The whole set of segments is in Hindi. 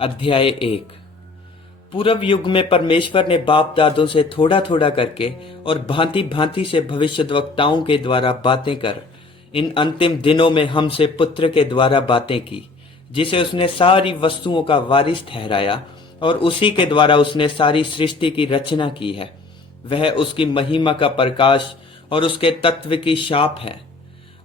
अध्याय 1। पूर्व युग में परमेश्वर ने बाप दादों से थोड़ा थोड़ा करके और भांति भांति से भविष्यद्वक्ताओं के द्वारा बातें कर इन अंतिम दिनों में हमसे पुत्र के द्वारा बातें की, जिसे उसने सारी वस्तुओं का वारिस ठहराया और उसी के द्वारा उसने सारी सृष्टि की रचना की है। वह उसकी महिमा का प्रकाश और उसके तत्व की शाप है,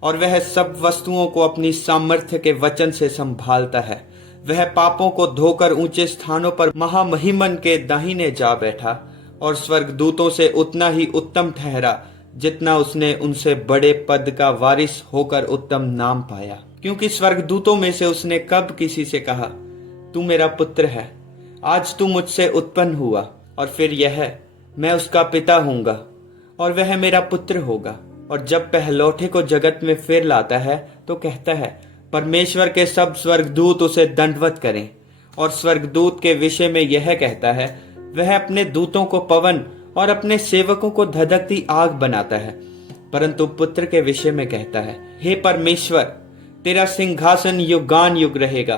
और वह सब वस्तुओं को अपनी सामर्थ्य के वचन से संभालता है। वह पापों को धोकर ऊंचे स्थानों पर महामहिमन के दाहिने जा बैठा और स्वर्गदूतों से उतना ही उत्तम ठहरा जितना उसने उनसे बड़े पद का वारिस होकर उत्तम नाम पाया। क्योंकि स्वर्गदूतों में से उसने कब किसी से कहा, तू मेरा पुत्र है, आज तू मुझसे उत्पन्न हुआ, और फिर यह, मैं उसका पिता हूंगा और वह मेरा पुत्र होगा। और जब पहलौठे को जगत में फिर लाता है तो कहता है, परमेश्वर के सब स्वर्गदूत उसे दंडवत करें। और स्वर्गदूत के विषय में यह कहता है, वह अपने दूतों को पवन और अपने सेवकों को धधकती आग बनाता है। परंतु पुत्र के विषय में कहता है, हे परमेश्वर, तेरा सिंहासन युगान युग रहेगा।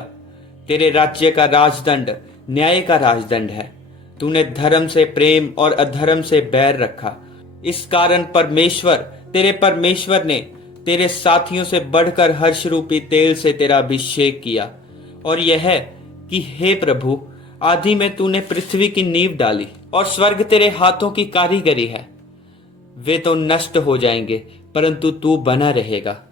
तेरे राज्य का राजदंड न्याय का राजदंड है। तूने धर्म से प्रेम और अधर्म से बैर रखा। इस कारण तेरे परमेश्वर ने तेरे साथियों से बढ़कर हर्ष रूपी तेल से तेरा अभिषेक किया। और यह कि हे प्रभु, आदि में तूने पृथ्वी की नींव डाली और स्वर्ग तेरे हाथों की कारीगरी है। वे तो नष्ट हो जाएंगे, परंतु तू बना रहेगा।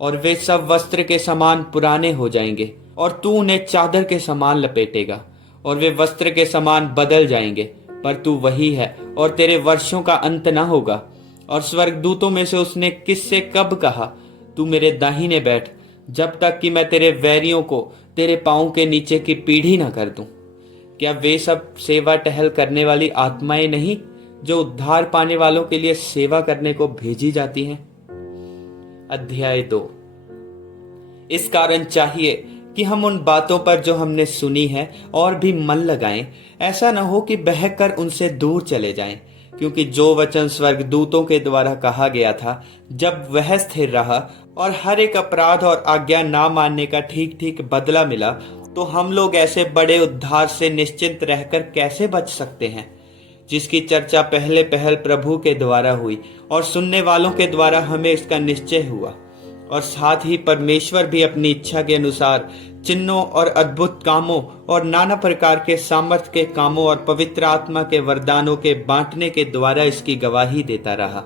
और वे सब वस्त्र के समान पुराने हो जाएंगे, और तू उन्हें चादर के समान लपेटेगा। और वे वस्त्र के समान बदल जाएंगे, पर तू वही है, और तेरे वर्षों का अंत न होगा। और स्वर्गदूतों में से उसने किससे कब कहा, तू मेरे दाहिने बैठ, जब तक कि मैं तेरे वैरियों को तेरे पांव के नीचे की पीढ़ी न कर दूं। क्या वे सब सेवा टहल करने वाली आत्माएं नहीं, जो उद्धार पाने वालों के लिए सेवा करने को भेजी जाती हैं? अध्याय 2। इस कारण चाहिए कि हम उन बातों पर जो हमने सुनी है और भी मन लगाएं, ऐसा न हो कि बहकर उनसे दूर चले जाएं। क्योंकि जो वचन स्वर्गदूतों के द्वारा कहा गया था, जब वह स्थिर रहा और हर एक अपराध और आज्ञा ना मानने का ठीक ठीक बदला मिला, तो हम लोग ऐसे बड़े उद्धार से निश्चिंत रहकर कैसे बच सकते हैं, जिसकी चर्चा पहले पहल प्रभु के द्वारा हुई और सुनने वालों के द्वारा हमें इसका निश्चय हुआ। और साथ ही परमेश्वर भी अपनी इच्छा के अनुसार चिन्हों और अद्भुत कामों और नाना प्रकार के सामर्थ के कामों और पवित्र आत्मा के वरदानों के बांटने के द्वारा इसकी गवाही देता रहा।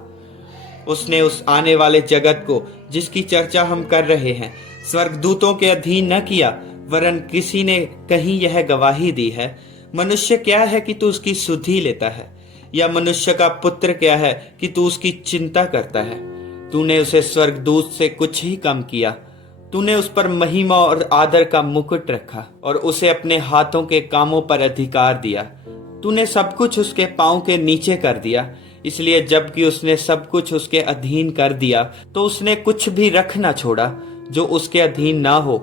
उसने उस आने वाले जगत को, जिसकी चर्चा हम कर रहे हैं, स्वर्गदूतों के अधीन न किया, वरन किसी ने कहीं यह गवाही दी है, मनुष्य क्या है कि तू उसकी सुधि लेता है, या मनुष्य का पुत्र क्या है कि तू उसकी चिंता करता है। तूने उसे स्वर्गदूत से कुछ ही कम किया। तूने उस पर महिमा और आदर का मुकुट रखा और उसे अपने हाथों के कामों पर अधिकार दिया। तूने सब कुछ उसके पांव के नीचे कर दिया। इसलिए जबकि उसने सब कुछ उसके अधीन कर दिया, तो उसने कुछ भी रख ना छोड़ा जो उसके अधीन ना हो।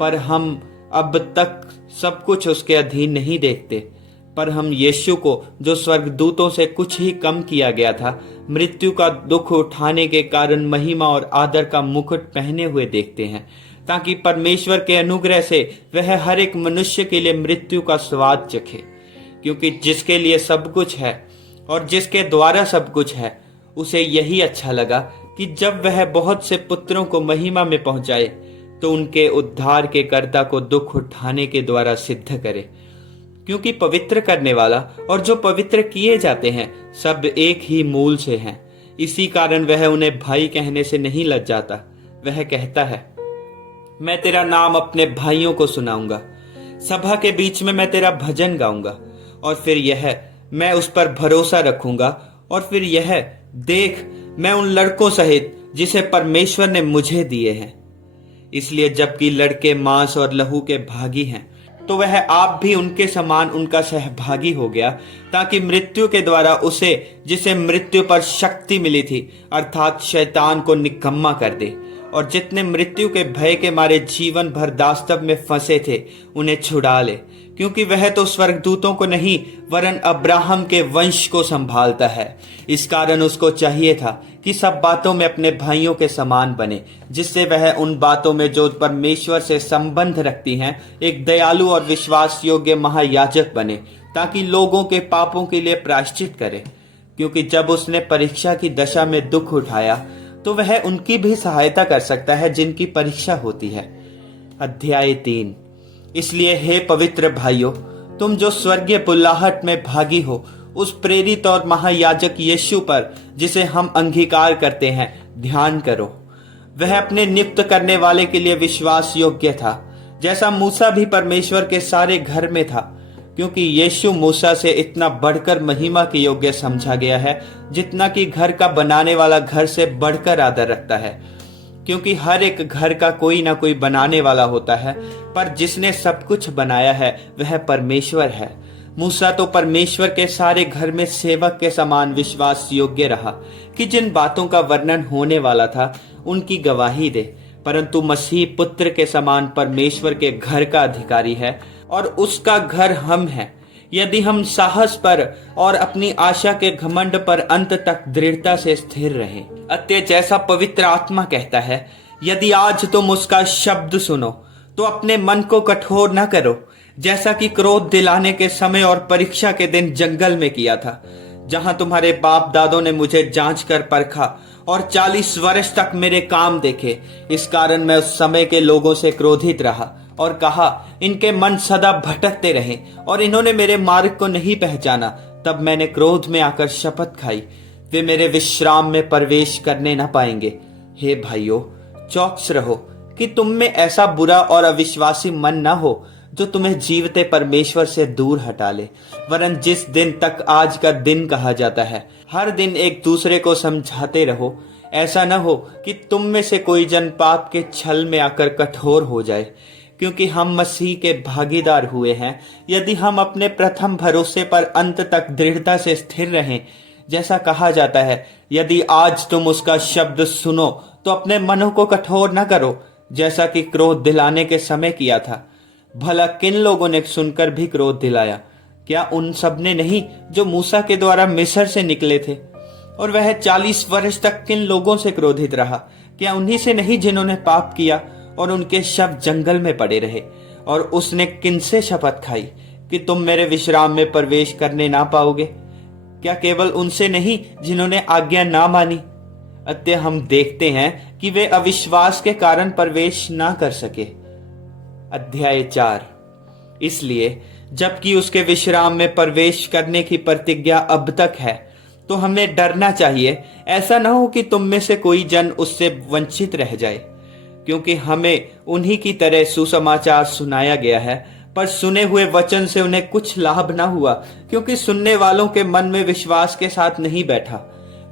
पर हम अब तक सब कुछ उसके अधीन नहीं देखते, पर हम यीशु को, जो स्वर्गदूतों से कुछ ही कम किया गया था, मृत्यु का दुख उठाने के कारण महिमा और आदर का मुकुट पहने हुए देखते हैं, ताकि परमेश्वर के अनुग्रह से वह हर एक मनुष्य के लिए मृत्यु का स्वाद चखे। क्योंकि जिसके लिए सब कुछ है और जिसके द्वारा सब कुछ है, उसे यही अच्छा लगा कि जब वह बहुत से पुत्रों को महिमा में पहुंचाए, तो उनके उद्धार के कर्ता को दुख उठाने के द्वारा सिद्ध करे। क्योंकि पवित्र करने वाला और जो पवित्र किए जाते हैं, सब एक ही मूल से हैं। इसी कारण वह उन्हें भाई कहने से नहीं लज्जाता। वह कहता है, मैं तेरा नाम अपने भाइयों को सुनाऊंगा, सभा के बीच में मैं तेरा भजन गाऊंगा। और फिर यह, मैं उस पर भरोसा रखूंगा। और फिर यह, देख, मैं उन लड़कों सहित जिसे परमेश्वर ने मुझे दिए हैं। इसलिए जबकि लड़के मांस और लहू के भागी हैं, तो वह आप भी उनके समान उनका सहभागी हो गया, ताकि मृत्यु के द्वारा उसे, जिसे मृत्यु पर शक्ति मिली थी, अर्थात शैतान को निकम्मा कर दे, और जितने मृत्यु के भय के मारे जीवन भर दास्तव में फंसे थे उन्हें छुड़ा ले, क्योंकि वह तो स्वर्गदूतों को नहीं वरन अब्राहम के वंश को संभालता है। इस कारण उसको चाहिए था कि सब बातों में अपने भाइयों के समान बने, जिससे वह उन बातों में जो परमेश्वर से संबंध रखती हैं एक दयालु और विश्वास योग्य महायाजक बने, ताकि लोगों के पापों के लिए प्रायश्चित करे। क्योंकि जब उसने परीक्षा की दशा में दुख उठाया तो वह उनकी भी सहायता कर सकता है जिनकी परीक्षा होती है। अध्याय 3। इसलिए हे पवित्र भाइयों, तुम जो स्वर्गीय बुल्लाहट में भागी हो, उस प्रेरित और महायाजक यीशु पर जिसे हम अंगीकार करते हैं ध्यान करो। वह अपने नियुक्त करने वाले के लिए विश्वास योग्य था, जैसा मूसा भी परमेश्वर के सारे घर में था, क्योंकि यीशु मूसा से इतना बढ़कर महिमा के योग्य समझा गया है, जितना कि घर का बनाने वाला घर से बढ़कर आदर रखता है। क्योंकि हर एक घर का कोई ना कोई बनाने वाला होता है, पर जिसने सब कुछ बनाया है वह परमेश्वर है। मूसा तो परमेश्वर के सारे घर में सेवक के समान विश्वास योग्य रहा कि जिन बातों का वर्णन होने वाला था उनकी गवाही दे, परंतु मसीह पुत्र के समान परमेश्वर के घर का अधिकारी है और उसका घर हम हैं, यदि हम साहस पर और अपनी आशा के घमंड पर अंत तक दृढ़ता से स्थिर रहें। अतः जैसा पवित्र आत्मा कहता है, यदि आज तुम उसका शब्द सुनो तो अपने मन को कठोर न करो, जैसा कि क्रोध दिलाने के समय और परीक्षा के दिन जंगल में किया था, जहां तुम्हारे बाप दादों ने मुझे जांच कर परखा और 40 वर्ष तक मेरे काम देखे। इस कारण मैं उस समय के लोगों से क्रोधित रहा और कहा, इनके मन सदा भटकते रहे और इन्होंने मेरे मार्ग को नहीं पहचाना। तब मैंने क्रोध में आकर शपथ खाई, वे मेरे विश्राम में प्रवेश करने न पाएंगे। हे भाइयों, चौकस रहो कि तुम में ऐसा बुरा और अविश्वासी मन न हो जो तुम्हें जीवते परमेश्वर से दूर हटा ले, वरन जिस दिन तक आज का दिन कहा जाता है, हर दिन एक दूसरे को समझाते रहो। ऐसा न हो कि तुम में से कोई जन पाप के छल में आकर कठोर हो जाए, क्योंकि हम मसीह के भागीदार हुए हैं, यदि हम अपने प्रथम भरोसे पर अंत तक दृढ़ता से स्थिर रहें। जैसा कहा जाता है, यदि आज तुम उसका शब्द सुनो तो अपने मनों को कठोर न करो, जैसा कि क्रोध दिलाने के समय किया था। भला किन लोगों ने सुनकर भी क्रोध दिलाया? क्या उन सब ने नहीं जो मूसा के द्वारा मिस्र से निकले थे? और वह 40 वर्ष तक किन लोगों से क्रोधित रहा? क्या उन्हीं से नहीं जिन्होंने पाप किया और उनके शव जंगल में पड़े रहे? और उसने किनसे शपथ खाई कि तुम मेरे विश्राम में प्रवेश करने ना पाओगे? क्या केवल उनसे नहीं जिन्होंने आज्ञा ना मानी? अतः हम देखते हैं कि वे अविश्वास के कारण प्रवेश ना कर सके। अध्याय 4। इसलिए जबकि उसके विश्राम में प्रवेश करने की प्रतिज्ञा अब तक है, तो हमें डरना चाहिए, ऐसा न हो कि तुम में से कोई जन उससे वंचित रह जाए। क्योंकि हमें उन्हीं की तरह सुसमाचार सुनाया गया है, पर सुने हुए वचन से उन्हें कुछ लाभ न हुआ, क्योंकि सुनने वालों के मन में विश्वास के साथ नहीं बैठा।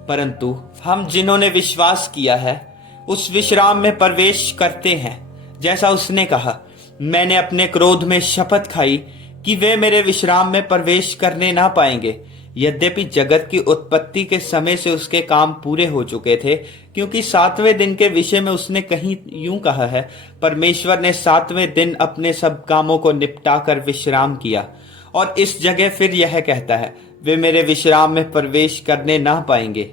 परंतु हम जिन्होंने विश्वास किया है उस विश्राम में प्रवेश करते हैं, जैसा उसने कहा, मैंने अपने क्रोध में शपथ खाई कि वे मेरे विश्राम में प्रवेश करने ना पाएंगे। यद्यपि जगत की उत्पत्ति के समय से उसके काम पूरे हो चुके थे, क्योंकि 7वें दिन के विषय में उसने कहीं यूं कहा है, परमेश्वर ने 7वें दिन अपने सब कामों को निपटाकर विश्राम किया। और इस जगह फिर यह कहता है, वे मेरे विश्राम में प्रवेश करने ना पाएंगे।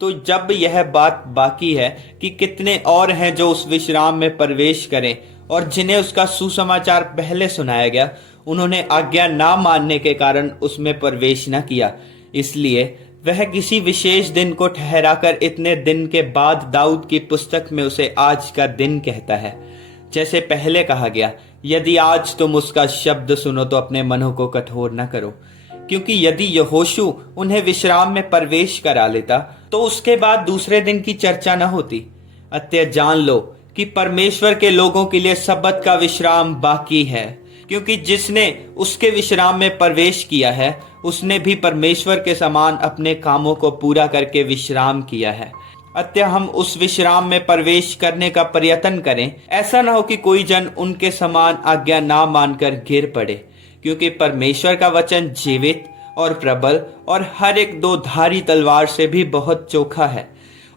तो जब यह बात बाकी है कि कितने और हैं जो उस विश्राम में प्रवेश करें, और जिन्हें उसका सुसमाचार पहले सुनाया गया, उन्होंने आज्ञा ना मानने के कारण उसमें प्रवेश न किया। इसलिए वह किसी विशेष दिन को ठहराकर इतने दिन के बाद दाऊद की पुस्तक में उसे आज का दिन कहता है। जैसे पहले कहा गया, यदि आज तुम उसका शब्द सुनो तो अपने मनों को कठोर न करो। क्योंकि यदि यहोशू उन्हें विश्राम में प्रवेश करा लेता तो उसके बाद दूसरे दिन की चर्चा न होती। अतः जान लो कि परमेश्वर के लोगों के लिए सब्बत का विश्राम बाकी है, क्योंकि जिसने उसके विश्राम में प्रवेश किया है उसने भी परमेश्वर के समान अपने कामों को पूरा करके विश्राम किया है। अतः हम उस विश्राम में प्रवेश करने का प्रयत्न करें, ऐसा न हो कि कोई जन उनके समान आज्ञा ना मानकर गिर पड़े। क्योंकि परमेश्वर का वचन जीवित और प्रबल और हर एक 2 धारी तलवार से भी बहुत चोखा है,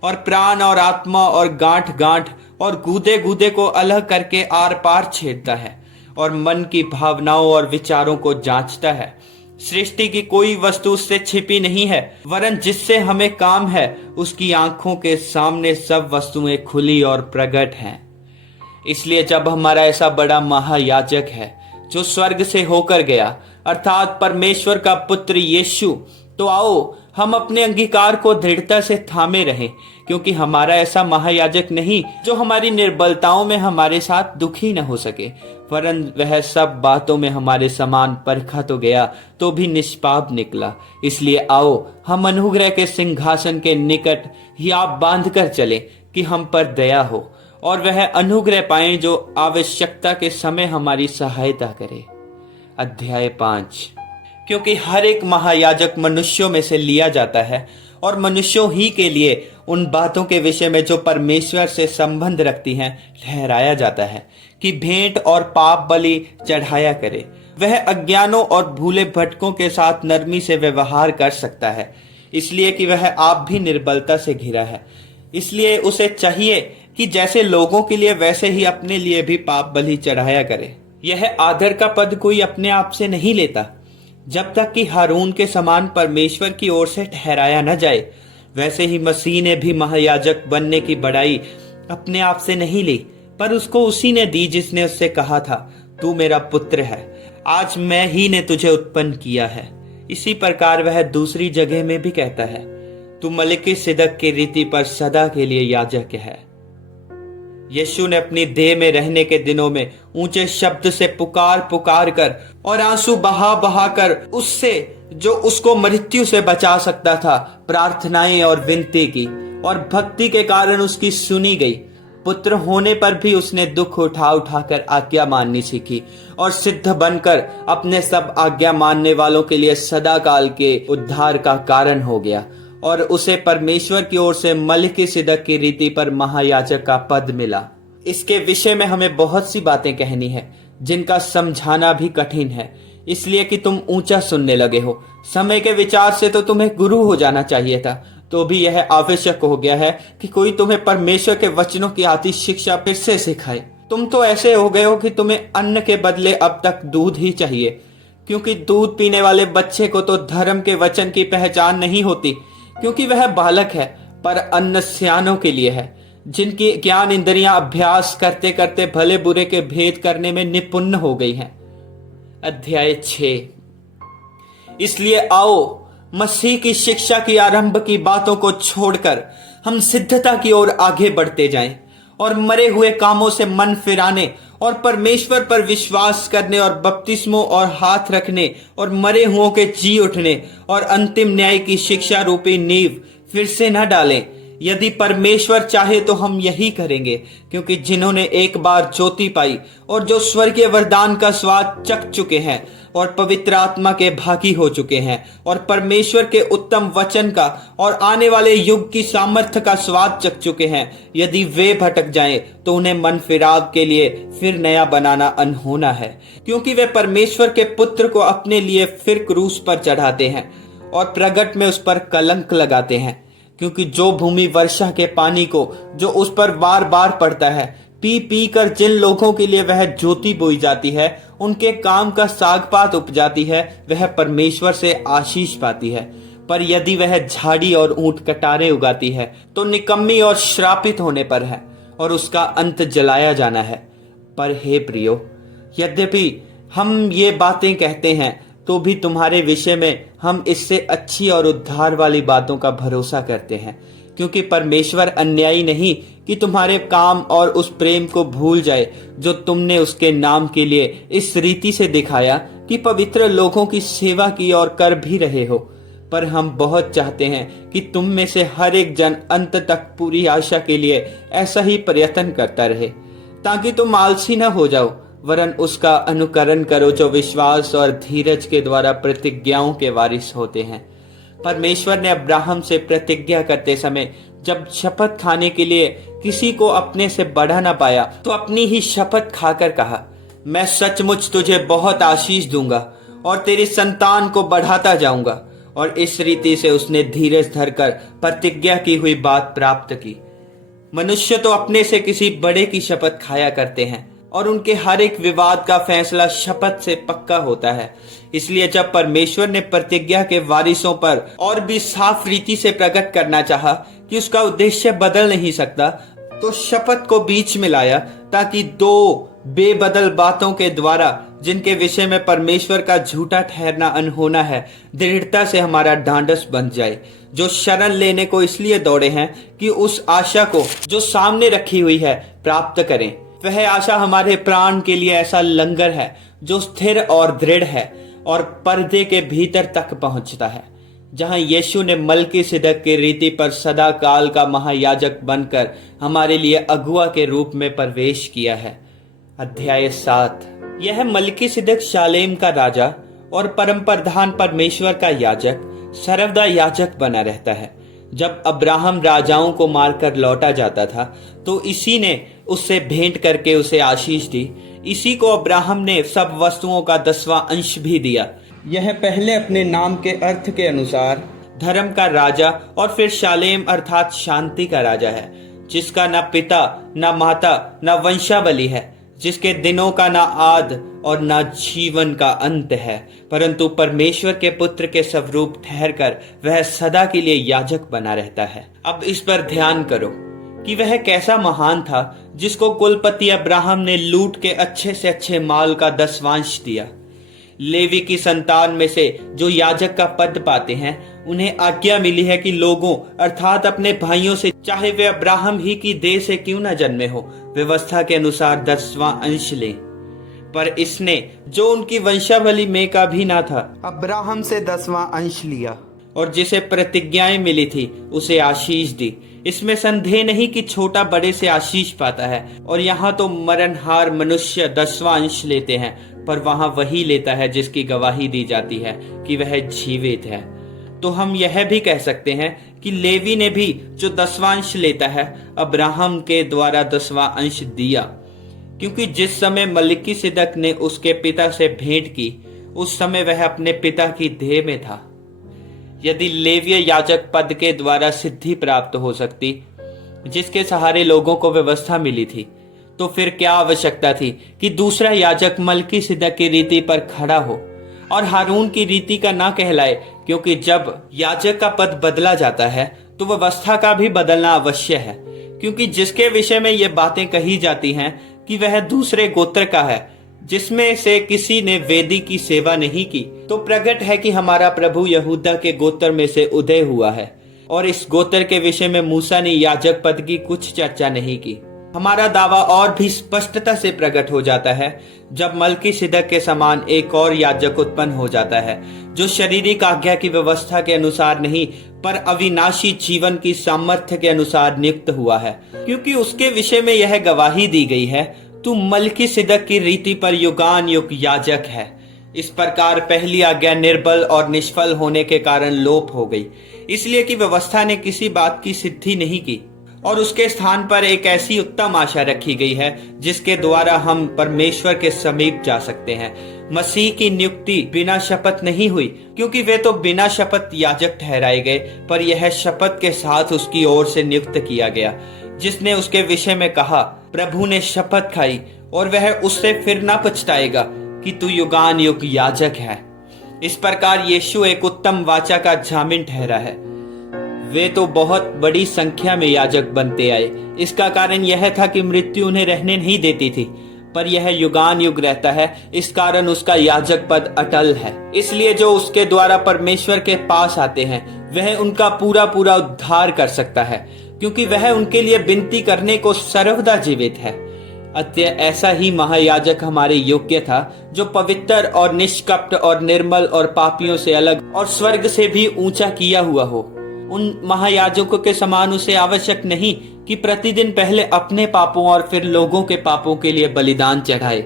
और प्राण और आत्मा और गांठ गांठ और गूदे गूदे को अलग करके आर पार छेदता है और मन की भावनाओं और विचारों को जांचता है। सृष्टि की कोई वस्तु उससे छिपी नहीं है, वरन जिससे हमें काम है उसकी आंखों के सामने सब वस्तुएं खुली और प्रकट हैं। इसलिए जब हमारा ऐसा बड़ा महायाजक है जो स्वर्ग से होकर गया, अर्थात परमेश्वर का पुत्र यीशु, तो आओ हम अपने अंगीकार को दृढ़ता से थामे रहें, क्योंकि हमारा ऐसा महायाजक नहीं जो हमारी निर्बलताओं में हमारे साथ दुखी न हो सके, वरन वह सब बातों में हमारे समान परखा तो गया तो भी निष्पाप निकला। इसलिए आओ हम अनुग्रह के सिंहासन के निकट ही आप बांध कर चले कि हम पर दया हो और वह अनुग्रह पाएं जो आवश्यकता के समय हमारी सहायता करे। अध्याय 5। क्योंकि हर एक महायाजक मनुष्यों में से लिया जाता है और मनुष्यों ही के लिए उन बातों के विषय में जो परमेश्वर से संबंध रखती हैं ठहराया जाता है कि भेंट और पाप बलि चढ़ाया करे। वह अज्ञानों और भूले भटकों के साथ नरमी से व्यवहार कर सकता है, इसलिए कि वह आप भी निर्बलता से घिरा है। इसलिए उसे चाहिए कि जैसे लोगों के लिए वैसे ही अपने लिए भी पाप बलि चढ़ाया करे। यह आदर का पद कोई अपने आप से नहीं लेता, जब तक कि हारून के समान परमेश्वर की ओर से ठहराया न जाए। वैसे ही मसीह ने भी महायाजक बनने की बड़ाई अपने आप से नहीं ली, पर उसको उसी ने दी जिसने उससे कहा था, तू मेरा पुत्र है, आज मैं ही ने तुझे उत्पन्न किया है। इसी प्रकार वह दूसरी जगह में भी कहता है, तू मलिकिसिदक की रीति पर सदा के लिए याजक है। यीशु ने अपनी देह में रहने के दिनों में ऊंचे शब्द से पुकार पुकार कर और आंसू बहा बहा कर उससे जो उसको मृत्यु से बचा सकता था प्रार्थनाएं और विनती की, और भक्ति के कारण उसकी सुनी गई। पुत्र होने पर भी उसने दुख उठा उठाकर आज्ञा माननी सीखी और सिद्ध बनकर अपने सब आज्ञा मानने वालों के लिए सदा काल के उद्धार का कारण हो गया, और उसे परमेश्वर की ओर से मलिकिसिदक की रीति पर महायाजक का पद मिला। इसके विषय में हमें बहुत सी बातें कहनी है जिनका समझाना भी कठिन है, इसलिए कि तुम ऊंचा सुनने लगे हो। समय के विचार से तो तुम्हें गुरु हो जाना चाहिए था, तो भी यह आवश्यक हो गया है कि कोई तुम्हें परमेश्वर के वचनों की आती शिक्षा फिर से सिखाए। तुम तो ऐसे हो गए हो कि तुम्हें अन्न के बदले अब तक दूध ही चाहिए, क्योंकि दूध पीने वाले बच्चे को तो धर्म के वचन की पहचान नहीं होती, क्योंकि वह बालक है, पर अन्न सियानों के लिए है, जिनकी ज्ञान इंद्रियां अभ्यास करते करते भले बुरे के भेद करने में निपुण हो गई हैं। अध्याय 6। इसलिए आओ मसीह की शिक्षा की आरंभ की बातों को छोड़कर हम सिद्धता की ओर आगे बढ़ते जाएं और मरे हुए कामों से मन फिराने और परमेश्वर पर विश्वास करने और बपतिस्मों और हाथ रखने और मरे हुओं के जी उठने और अंतिम न्याय की शिक्षा रूपी नींव फिर से न डालें। यदि परमेश्वर चाहे तो हम यही करेंगे, क्योंकि जिन्होंने एक बार ज्योति पाई और जो स्वर्गीय वरदान का स्वाद चख चुके हैं और पवित्र आत्मा के भागी हो चुके हैं और परमेश्वर के उत्तम वचन का और आने वाले युग की सामर्थ्य का स्वाद चख चुके हैं, यदि वे भटक जाएं तो उन्हें मन फिराव के लिए फिर नया बनाना अनहोना है, क्योंकि वे परमेश्वर के पुत्र को अपने लिए फिर क्रूस पर चढ़ाते हैं और प्रगट में उस पर कलंक लगाते हैं। क्योंकि जो भूमि वर्षा के पानी को जो उस पर बार बार पड़ता है पी पी कर जिन लोगों के लिए वह ज्योति बोई जाती है, उनके काम का सागपात उपजाती है, वह परमेश्वर से आशीष पाती है। पर यदि वह झाड़ी और ऊंट कटारे उगाती है तो निकम्मी और श्रापित होने पर है और उसका अंत जलाया जाना है। पर हे प्रियो, यद्यपि हम ये बातें कहते हैं तो भी तुम्हारे विषय में हम इससे अच्छी और उद्धार वाली बातों का भरोसा करते हैं, क्योंकि परमेश्वर अन्यायी नहीं कि तुम्हारे काम और उस प्रेम को भूल जाए जो तुमने उसके नाम के लिए इस रीति से दिखाया कि पवित्र लोगों की सेवा की और कर भी रहे हो। पर हम बहुत चाहते हैं कि तुम में से हर एक जन अंत तक पूरी आशा के लिए ऐसा ही प्रयत्न करता रहे, ताकि तुम आलसी न हो जाओ, वरन उसका अनुकरण करो जो विश्वास और धीरज के द्वारा प्रतिज्ञाओं के वारिस होते हैं। परमेश्वर ने अब्राहम से प्रतिज्ञा करते समय जब शपथ खाने के लिए किसी को अपने से बढ़ा न पाया तो अपनी ही शपथ खाकर कहा, मैं सचमुच तुझे बहुत आशीष दूंगा और तेरी संतान को बढ़ाता जाऊंगा और इस रीति से उसने धीरज धरकर प्रतिज्ञा की हुई बात प्राप्त की। मनुष्य तो अपने से किसी बड़े की शपथ खाया करते हैं और उनके हर एक विवाद का फैसला शपथ से पक्का होता है। इसलिए जब परमेश्वर ने प्रतिज्ञा के वारिसों पर और भी साफ रीति से प्रकट करना चाहा कि उसका उद्देश्य बदल नहीं सकता, तो शपथ को बीच में लाया, ताकि दो बेबदल बातों के द्वारा, जिनके विषय में परमेश्वर का झूठा ठहरना अनहोना है, दृढ़ता से हमारा ढांढस बन जाए, जो शरण लेने को इसलिए दौड़े हैं कि उस आशा को जो सामने रखी हुई है प्राप्त करें। वह आशा हमारे प्राण के लिए ऐसा लंगर है जो स्थिर और दृढ़ है और पर्दे के भीतर तक पहुंचता है, जहां यीशु ने मलकीसिदक की रीति पर सदा काल का महायाजक बनकर हमारे लिए अगुआ के रूप में प्रवेश किया है। अध्याय 7। यह मलकीसिदक शालेम का राजा और परम प्रधान परमेश्वर का याजक सर्वदा याजक बना रहता है। जब अब्राहम राजाओं को मारकर लौटा जाता था, तो इसी ने उससे भेंट करके उसे आशीष दी। इसी को अब्राहम ने सब वस्तुओं का 10वां अंश भी दिया। यह पहले अपने नाम के अर्थ के अनुसार धर्म का राजा और फिर शालेम अर्थात शांति का राजा है, जिसका न पिता न माता न वंशावली है, जिसके दिनों का न आद और न जीवन का अंत है, परंतु परमेश्वर के पुत्र के स्वरूप ठहरकर वह सदा के लिए याजक बना रहता है। अब इस पर ध्यान करो कि वह कैसा महान था, जिसको कुलपति अब्राहम ने लूट के अच्छे से अच्छे माल का 10वांश दिया। लेवी की संतान में से जो याजक का पद पाते हैं, उन्हें आज्ञा मिली है कि लोगों अर्थात अपने भाइयों से, चाहे वे अब्राहम ही की देह से क्यों न जन्मे हो, व्यवस्था के अनुसार 10वां अंश लें। पर इसने, जो उनकी वंशावली में का भी ना था, अब्राहम से 10वां अंश लिया और जिसे प्रतिज्ञाएं मिली थी उसे आशीष दी। इसमें संदेह नहीं कि छोटा बड़े से आशीष पाता है। और यहाँ तो मरणहार मनुष्य 10वां अंश लेते हैं, पर वहां वही लेता है जिसकी गवाही दी जाती है कि वह जीवित है। तो हम यह भी कह सकते हैं कि लेवी ने भी जो 10वां अंश लेता है, अब्राहम के द्वारा 10वां अंश दिया, क्योंकि जिस समय मलकीसिदक ने उसके पिता से भेंट की, उस समय वह अपने पिता की देह में था। यदि लेवीय याजक पद के द्वारा सिद्धि प्राप्त हो सकती, जिसके सहारे लोगों को व्यवस्था मिली थी, तो फिर क्या आवश्यकता थी कि दूसरा याजक मलकीसिदक की रीति पर खड़ा हो और हारून की रीति का ना कहलाए, क्योंकि जब याजक का पद बदला जाता है तो व्यवस्था का भी बदलना अवश्य है। क्योंकि जिसके विषय में ये बातें कही जाती हैं कि वह दूसरे गोत्र का है, जिसमें से किसी ने वेदी की सेवा नहीं की, तो प्रकट है कि हमारा प्रभु यहूदा के गोत्र में से उदय हुआ है। और इस गोत्र के विषय में मूसा ने याजक पद की कुछ चर्चा नहीं की। हमारा दावा और भी स्पष्टता से प्रकट हो जाता है जब मलकीसिदक के समान एक और याजक उत्पन्न हो जाता है, जो शारीरिक आज्ञा की व्यवस्था के अनुसार नहीं, पर अविनाशी जीवन की सामर्थ्य के अनुसार नियुक्त हुआ है। क्योंकि उसके विषय में यह गवाही दी गई है, तू मलकीसिदक की रीति पर युगान युग याजक है। इस प्रकार पहली आज्ञा निर्बल और निष्फल होने के कारण लोप हो गई, इसलिए कि व्यवस्था ने किसी बात की सिद्धि नहीं की, और उसके स्थान पर एक ऐसी उत्तम आशा रखी गई है जिसके द्वारा हम परमेश्वर के समीप जा सकते हैं। मसीह की नियुक्ति बिना शपथ नहीं हुई, क्योंकि वे तो बिना शपथ याजक ठहराए गए, पर यह शपथ के साथ उसकी ओर से नियुक्त किया गया, जिसने उसके विषय में कहा, प्रभु ने शपथ खाई और वह उससे फिर ना पछताएगा कि तू युगान युग याजक है। इस प्रकार यीशु एक उत्तम वाचा का जामिन ठहरा है। वे तो बहुत बड़ी संख्या में याजक बनते आए। इसका कारण यह था कि मृत्यु उन्हें रहने नहीं देती थी, पर यह युगान युग रहता है। इस कारण उसका याजक पद अटल है। इसलिए जो उसके द्वारा परमेश्वर के पास आते हैं, वह उनका पूरा पूरा उद्धार कर सकता है, क्योंकि वह उनके लिए विनती करने को सर्वदा जीवित है। अतः ऐसा ही महायाजक हमारे योग्य था, जो पवित्र और निष्कपट और निर्मल और पापियों से अलग और स्वर्ग से भी ऊंचा किया हुआ हो। उन महायाजकों के समान उसे आवश्यक नहीं कि प्रतिदिन पहले अपने पापों और फिर लोगों के पापों के लिए बलिदान चढ़ाए,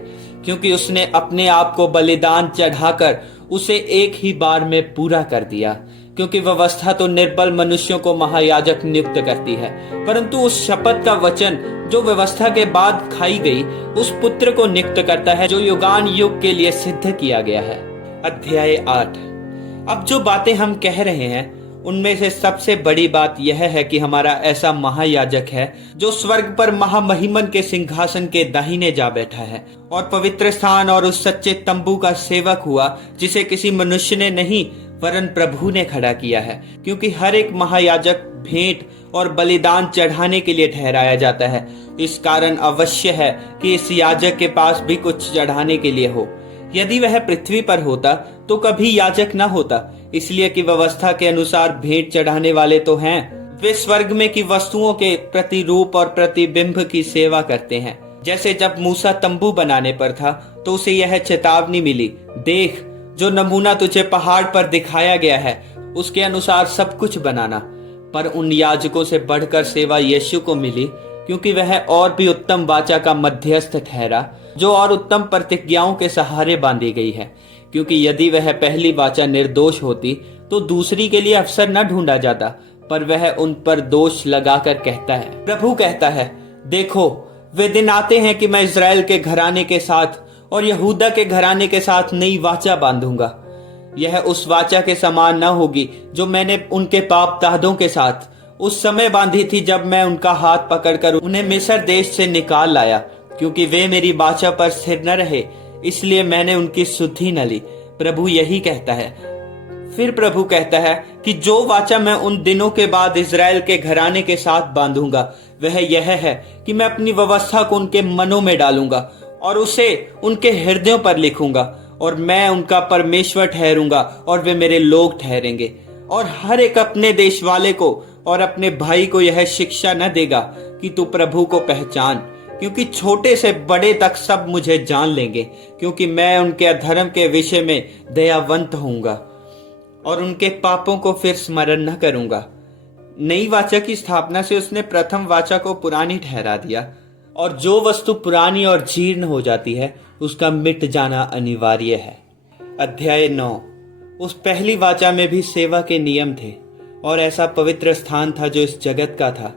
क्योंकि उसने अपने आप को बलिदान चढ़ाकर उसे एक ही बार में पूरा कर दिया। क्योंकि व्यवस्था तो निर्बल मनुष्यों को महायाजक नियुक्त करती है, परंतु उस शपथ का वचन जो व्यवस्था के बाद खाई गई, उस पुत्र को नियुक्त करता है जो युगान युग के लिए सिद्ध किया गया है। अध्याय 8। अब जो बातें हम कह रहे हैं उनमें से सबसे बड़ी बात यह है कि हमारा ऐसा महायाजक है जो स्वर्ग पर महामहिमन के सिंहासन के दाहिने जा बैठा है और पवित्र स्थान और उस सच्चे तंबू का सेवक हुआ जिसे किसी मनुष्य ने नहीं वरन प्रभु ने खड़ा किया है। क्योंकि हर एक महायाजक भेंट और बलिदान चढ़ाने के लिए ठहराया जाता है, इस कारण अवश्य है कि इस याजक के पास भी कुछ चढ़ाने के लिए हो। यदि वह पृथ्वी पर होता तो कभी याजक न होता, इसलिए कि व्यवस्था के अनुसार भेंट चढ़ाने वाले तो हैं, वे स्वर्ग में की वस्तुओं के प्रतिरूप और प्रतिबिंब की सेवा करते हैं। जैसे जब मूसा तंबू बनाने पर था तो उसे यह चेतावनी मिली, देख जो नमूना तुझे पहाड़ पर दिखाया गया है उसके अनुसार सब कुछ बनाना। पर उन याजकों से बढ़कर सेवा यीशु को मिली, क्योंकि वह और भी उत्तम वाचा का मध्यस्थ ठहरा, जो और उत्तम प्रतिज्ञाओं के सहारे बांधी गई है। क्योंकि यदि वह पहली वाचा निर्दोष होती तो दूसरी के लिए अवसर न ढूंढा जाता, पर वह उन पर दोष लगाकर कहता है, प्रभु कहता है, देखो वे दिन आते हैं कि मैं इज़राइल के घराने के साथ और यहूदा के घराने के साथ नई वाचा बांधूंगा। यह उस वाचा के समान न होगी जो मैंने उनके बाप दादों के साथ उस समय बांधी थी जब मैं उनका हाथ पकड़कर उन्हें मिस्र देश से निकाल लाया, क्योंकि वे मेरी वाचा पर स्थिर न रहे, इसलिए मैंने उनकी सुधि न ली। प्रभु यही कहता है। फिर प्रभु कहता है कि जो वाचा मैं उन दिनों के बाद इज़राइल के घराने के साथ बांधूंगा वह यह है कि मैं अपनी व्यवस्था को उनके मनों में डालूंगा और उसे उनके हृदयों पर लिखूंगा, और मैं उनका परमेश्वर ठहरूंगा और वे मेरे लोग ठहरेंगे। और हर एक अपने देश वाले को और अपने भाई को यह शिक्षा न देगा कि तू प्रभु को पहचान, क्योंकि छोटे से बड़े तक सब मुझे जान लेंगे, क्योंकि मैं उनके अधर्म के विषय में दयावंत होऊंगा और उनके पापों को फिर स्मरण न करूंगा। नई वाचा की स्थापना से उसने प्रथम वाचा को पुरानी ठहरा दिया, और जो वस्तु पुरानी और जीर्ण हो जाती है उसका मिट जाना अनिवार्य है। अध्याय 9। उस पहली वाचा में भी सेवा के नियम थे, और ऐसा पवित्र स्थान था जो इस जगत का था,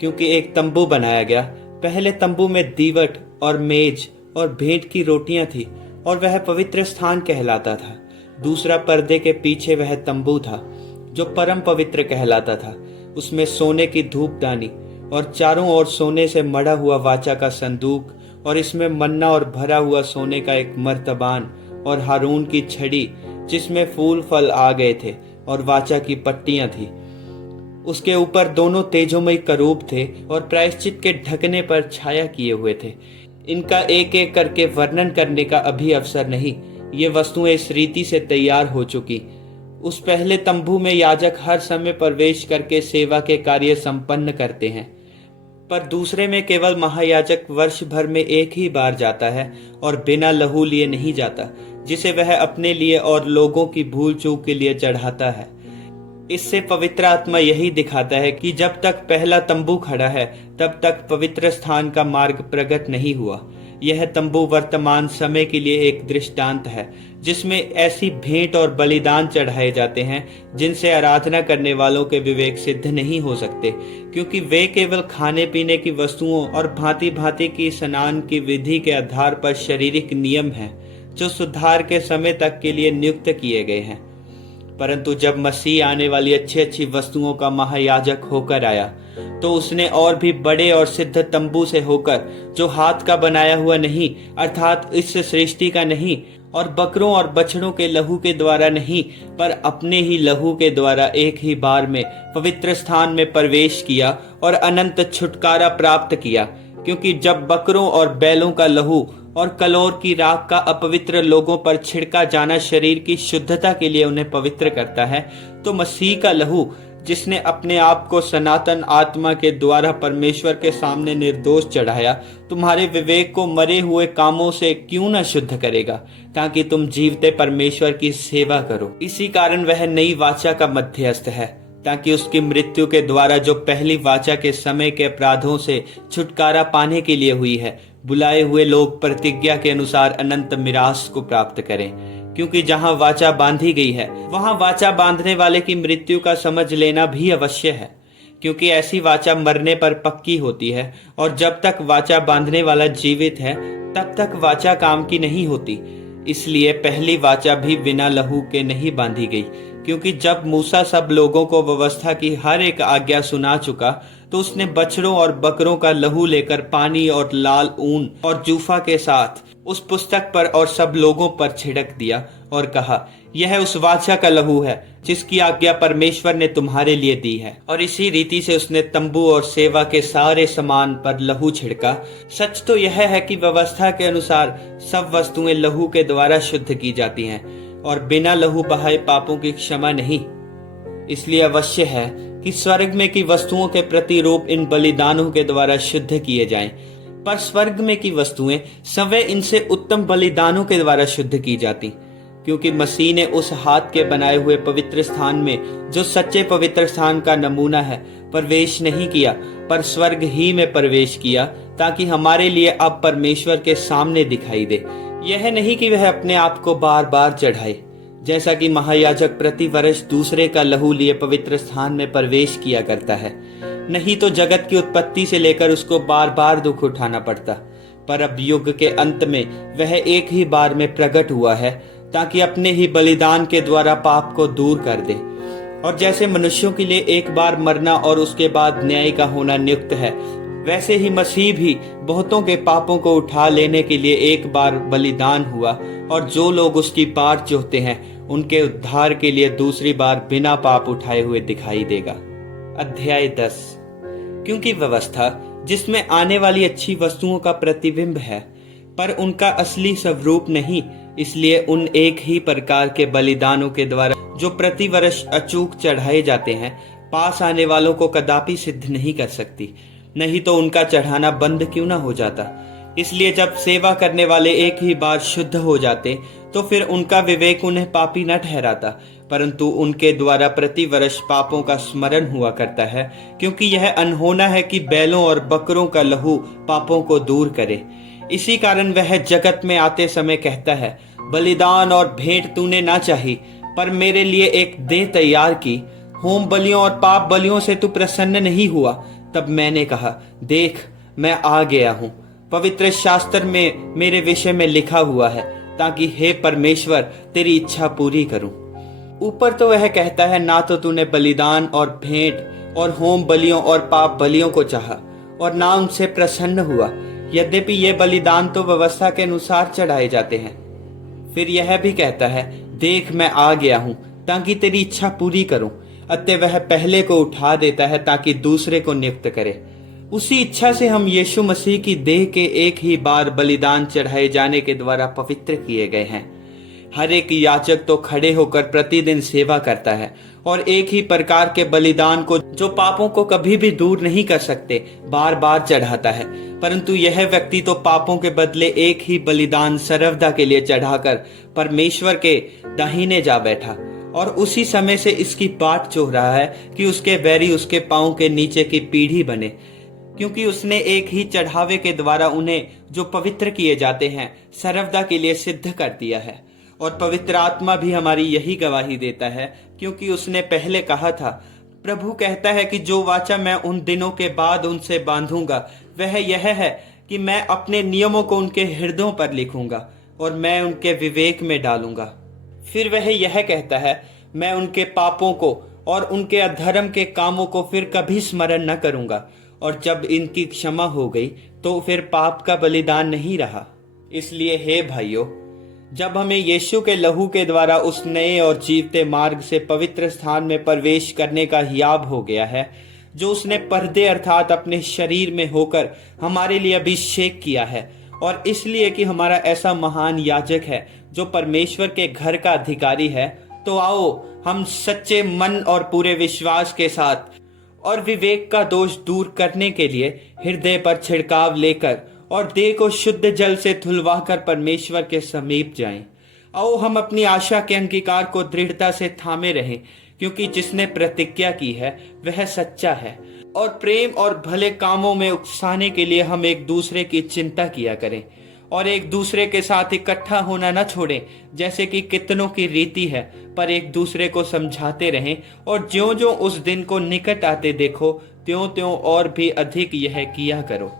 क्योंकि एक तंबू बनाया गया। पहले तंबू में दीवट और मेज और भेंट की रोटियां थी, और वह पवित्र स्थान कहलाता था। दूसरा पर्दे के पीछे वह तंबू था जो परम पवित्र कहलाता था। उसमें सोने की धूपदानी और चारों ओर सोने से मढ़ा हुआ वाचा का संदूक, और इसमें मन्ना और भरा हुआ सोने का एक मर्तबान, और हारून की छड़ी जिसमें फूल फल आ गए थे, और वाचा की पट्टियां थी। उसके ऊपर दोनों तेजोमयी करूब थे और प्रायश्चित के ढकने पर छाया किए हुए थे। इनका एक एक करके वर्णन करने का अभी अवसर नहीं, ये वस्तुएं इस रीति से तैयार हो चुकी। उस पहले तंबू में याजक हर समय प्रवेश करके सेवा के कार्य संपन्न करते हैं, पर दूसरे में केवल महायाजक वर्ष भर में एक ही बार जाता है और बिना लहू लिए नहीं जाता, जिसे वह अपने लिए और लोगों की भूल चूक के लिए चढ़ाता है। इससे पवित्र आत्मा यही दिखाता है कि जब तक पहला तंबू खड़ा है तब तक पवित्र स्थान का मार्ग प्रकट नहीं हुआ। यह तंबू वर्तमान समय के लिए एक दृष्टांत है, जिसमें ऐसी भेंट और बलिदान चढ़ाए जाते हैं जिनसे आराधना करने वालों के विवेक सिद्ध नहीं हो सकते, क्योंकि वे केवल खाने पीने की वस्तुओं और भांति भांति की स्नान की विधि के आधार पर शारीरिक नियम हैं जो सुधार के समय तक के लिए नियुक्त किए गए हैं। परंतु जब मसीह आने वाली अच्छी अच्छी वस्तुओं का महायाजक होकर आया तो उसने और भी बड़े और सिद्ध तंबू से होकर, जो हाथ का बनाया हुआ नहीं अर्थात इस सृष्टि का नहीं, और बकरों और बछड़ों के लहू के द्वारा नहीं पर अपने ही लहू के द्वारा एक ही बार में पवित्र स्थान में प्रवेश किया और अनंत छुटकारा प्राप्त किया। क्योंकि जब बकरों और बैलों का लहू और कलोर की राख का अपवित्र लोगों पर छिड़का जाना शरीर की शुद्धता के लिए उन्हें पवित्र करता है, तो मसीह का लहू जिसने अपने आप को सनातन आत्मा के द्वारा परमेश्वर के सामने निर्दोष चढ़ाया, तुम्हारे विवेक को मरे हुए कामों से क्यों न शुद्ध करेगा, ताकि तुम जीवते परमेश्वर की सेवा करो। इसी कारण वह नई वाचा का मध्यस्थ है, ताकि उसकी मृत्यु के द्वारा जो पहली वाचा के समय के अपराधों से छुटकारा पाने के लिए हुई है, बुलाए हुए लोग प्रतिज्ञा के अनुसार अनंत मिरास को प्राप्त करें। क्योंकि जहां वाचा बांधी गई है वहां वाचा बांधने वाले की मृत्यु का समझ लेना भी अवश्य है, क्योंकि ऐसी वाचा मरने पर पक्की होती है, और जब तक वाचा बांधने वाला जीवित है तब तक वाचा काम की नहीं होती। इसलिए पहली वाचा भी बिना लहू के नहीं बांधी गई, क्योंकि जब मूसा सब लोगों को व्यवस्था की हर एक आज्ञा सुना चुका तो उसने बछड़ों और बकरों का लहू लेकर पानी और लाल ऊन और जूफा के साथ उस पुस्तक पर और सब लोगों पर छिड़क दिया और कहा, यह उस वाचा का लहू है जिसकी आज्ञा परमेश्वर ने तुम्हारे लिए दी है। और इसी रीति से उसने तंबू और सेवा के सारे सामान पर लहू छिड़का। सच तो यह है कि व्यवस्था के अनुसार सब वस्तुएं लहू के द्वारा शुद्ध की जाती हैं और बिना लहू बहाए पापों की क्षमा नहीं। इसलिए अवश्य है कि स्वर्ग में की वस्तुओं के प्रतिरूप इन बलिदानों के द्वारा शुद्ध किए जाएं, पर स्वर्ग में की वस्तुएं स्वयं इनसे उत्तम बलिदानों के द्वारा शुद्ध की जाती, क्योंकि मसीह ने उस हाथ के बनाए हुए पवित्र स्थान में, जो सच्चे पवित्र स्थान का नमूना है, प्रवेश नहीं किया, पर स्वर्ग ही में प्रवेश किया, ताकि हमारे लिए अब परमेश्वर के सामने दिखाई दे। यह नहीं कि वह अपने आप को बार बार चढ़ाए, जैसा कि महायाजक प्रति वर्ष दूसरे का लहू लिए पवित्र स्थान में प्रवेश किया करता है। नहीं तो जगत की उत्पत्ति से लेकर उसको बार बार दुख उठाना पड़ता, पर अब युग के अंत में वह एक ही बार में प्रकट हुआ है, ताकि अपने ही बलिदान के द्वारा पाप को दूर कर दे। और जैसे मनुष्यों के लिए एक बार मरना और उसके बाद न्याय का होना नियुक्त है, वैसे ही मसीह भी बहुतों के पापों को उठा लेने के लिए एक बार बलिदान हुआ, और जो लोग उसकी बाट जोहते हैं उनके उद्धार के लिए दूसरी बार बिना पाप उठाए हुए दिखाई देगा। अध्याय 10। क्योंकि व्यवस्था जिसमें आने वाली अच्छी वस्तुओं का प्रतिबिंब है, पर उनका असली स्वरूप नहीं, इसलिए उन एक ही प्रकार के बलिदानों के द्वारा जो प्रतिवर्ष अचूक चढ़ाए जाते हैं, पास आने वालों को कदापि सिद्ध नहीं कर सकती। नहीं तो उनका चढ़ाना बंद क्यों ना हो जाता। इसलिए जब सेवा करने वाले एक ही बार शुद्ध हो जाते, तो फिर उनका विवेक उन्हें पापी न ठहराता, परंतु उनके द्वारा प्रतिवर्ष पापों का स्मरण हुआ करता है, क्योंकि यह अनहोना है कि बैलों और बकरों का लहू पापों को दूर करे। इसी कारण वह जगत में आते समय कहता है, बलिदान और भेंट तूने ना चाही, पर मेरे लिए एक देह तैयार की। होम बलियों और पाप बलियों से तू प्रसन्न नहीं हुआ। तब मैंने कहा, देख मैं आ गया हूँ, पवित्र शास्त्र में मेरे विषय में लिखा हुआ है, ताकि हे परमेश्वर तेरी इच्छा पूरी करूं। ऊपर तो वह कहता है, ना तो तूने बलिदान और भेंट और होम बलियों और पाप बलियों को चाहा और ना उनसे प्रसन्न हुआ, यद्यपि ये बलिदान तो व्यवस्था के अनुसार चढ़ाए जाते हैं। फिर यह भी कहता है, देख मैं आ गया हूं ताकि तेरी इच्छा पूरी करूं। अतः वह पहले को उठा देता है ताकि दूसरे को नियुक्त करे। उसी इच्छा से हम यीशु मसीह की देह के एक ही बार बलिदान चढ़ाए जाने के द्वारा पवित्र किए गए हैं। हर एक याजक तो खड़े होकर प्रतिदिन सेवा करता है और एक ही प्रकार के बलिदान को, जो पापों को कभी भी दूर नहीं कर सकते, बार बार चढ़ाता है। परंतु यह व्यक्ति तो पापों के बदले एक ही बलिदान सर्वदा के लिए चढ़ाकर परमेश्वर के दाहिने जा बैठा, और उसी समय से इसकी बाट जोह रहा है कि उसके बैरी उसके पांव के नीचे की पीढ़ी बने, क्योंकि उसने एक ही चढ़ावे के द्वारा उन्हें जो पवित्र किए जाते हैं सर्वदा के लिए सिद्ध कर दिया है। और पवित्र आत्मा भी हमारी यही गवाही देता है, क्योंकि उसने पहले कहा था, प्रभु कहता है कि जो वाचा मैं उन दिनों के बाद उनसे बांधूंगा वह यह है कि मैं अपने नियमों को उनके हृदयों पर लिखूंगा और मैं उनके विवेक में डालूंगा। फिर वह यह कहता है, मैं उनके पापों को और उनके अधर्म के कामों को फिर कभी स्मरण न करूंगा, और जब इनकी क्षमा हो गई तो फिर पाप का बलिदान नहीं रहा। इसलिए हे भाइयों, जब हमें यीशु के लहू के द्वारा उस नए और जीवते मार्ग से पवित्र स्थान में प्रवेश करने का हियाब हो गया है, जो उसने पर्दे अर्थात अपने शरीर में होकर हमारे लिए अभिषेक किया है, और इसलिए कि हमारा ऐसा महान याजक है जो परमेश्वर के घर का अधिकारी है, तो आओ हम सच्चे मन और पूरे विश्वास के साथ और विवेक का दोष दूर करने के लिए हृदय पर छिड़काव लेकर और देह को शुद्ध जल से धुलवाकर परमेश्वर के समीप जाएं। आओ हम अपनी आशा के अंगीकार को दृढ़ता से थामे रहें, क्योंकि जिसने प्रतिज्ञा की है वह सच्चा है। और प्रेम और भले कामों में उकसाने के लिए हम एक दूसरे की चिंता किया करें, और एक दूसरे के साथ इकट्ठा होना न छोड़ें, जैसे कि कितनों की रीति है, पर एक दूसरे को समझाते रहें, और ज्यों ज्यों उस दिन को निकट आते देखो त्यों त्यों और भी अधिक यह किया करो।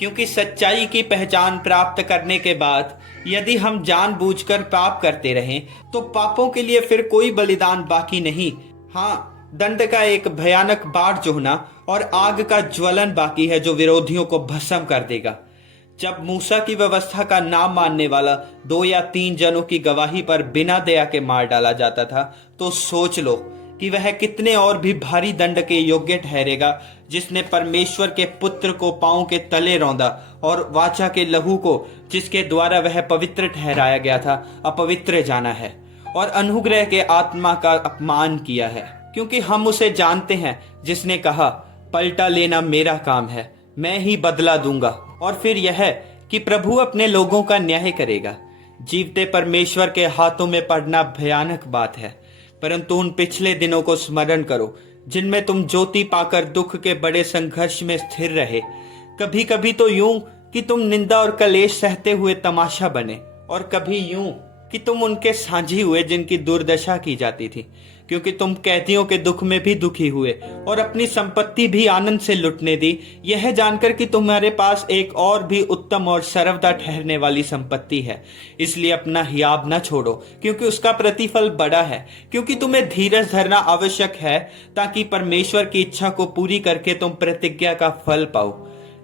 क्योंकि सच्चाई की पहचान प्राप्त करने के बाद यदि हम जानबूझकर पाप करते रहें तो पापों के लिए फिर कोई बलिदान बाकी नहीं। हाँ, दंड का एक भयानक बाढ़ जोहना और आग का ज्वलन बाकी है जो विरोधियों को भस्म कर देगा। जब मूसा की व्यवस्था का नाम मानने वाला 2 या 3 जनों की गवाही पर बिना दया के मार डाला जाता था, तो सोच लो कि वह कितने और भी भारी दंड के योग्य ठहरेगा जिसने परमेश्वर के पुत्र को पांव के तले रौंदा और वाचा के लहू को जिसके द्वारा वह पवित्र ठहराया गया था अपवित्र जाना है और अनुग्रह के आत्मा का अपमान किया है। क्योंकि हम उसे जानते हैं जिसने कहा, पलटा लेना मेरा काम है, मैं ही बदला दूंगा। और फिर यह कि प्रभु अपने लोगों का न्याय करेगा। जीवते परमेश्वर के हाथों में पड़ना भयानक बात है, परंतु उन पिछले दिनों को स्मरण करो जिनमें तुम ज्योति पाकर दुख के बड़े संघर्ष में स्थिर रहे। कभी कभी तो यूं कि तुम निंदा और कलेश सहते हुए तमाशा बने, और कभी यूं कि तुम उनके साझी हुए जिनकी दुर्दशा की जाती थी, क्योंकि तुम कैदियों के दुख में भी दुखी हुए और अपनी संपत्ति भी आनंद से लुटने दी, यह जानकर कि तुम्हारे पास एक और भी उत्तम और सर्वदा ठहरने वाली संपत्ति है। इसलिए अपना हियाब न छोड़ो, क्योंकि उसका प्रतिफल बड़ा है। क्योंकि तुम्हें धीरज धरना आवश्यक है ताकि परमेश्वर की इच्छा को पूरी करके तुम प्रतिज्ञा का फल पाओ।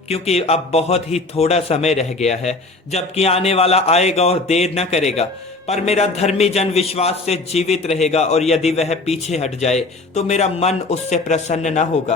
क्योंकि अब बहुत ही थोड़ा समय रह गया है जबकि आने वाला आएगा और देर न करेगा। पर मेरा धर्मी जन विश्वास से जीवित रहेगा, और यदि वह पीछे हट जाए तो मेरा मन उससे प्रसन्न न होगा।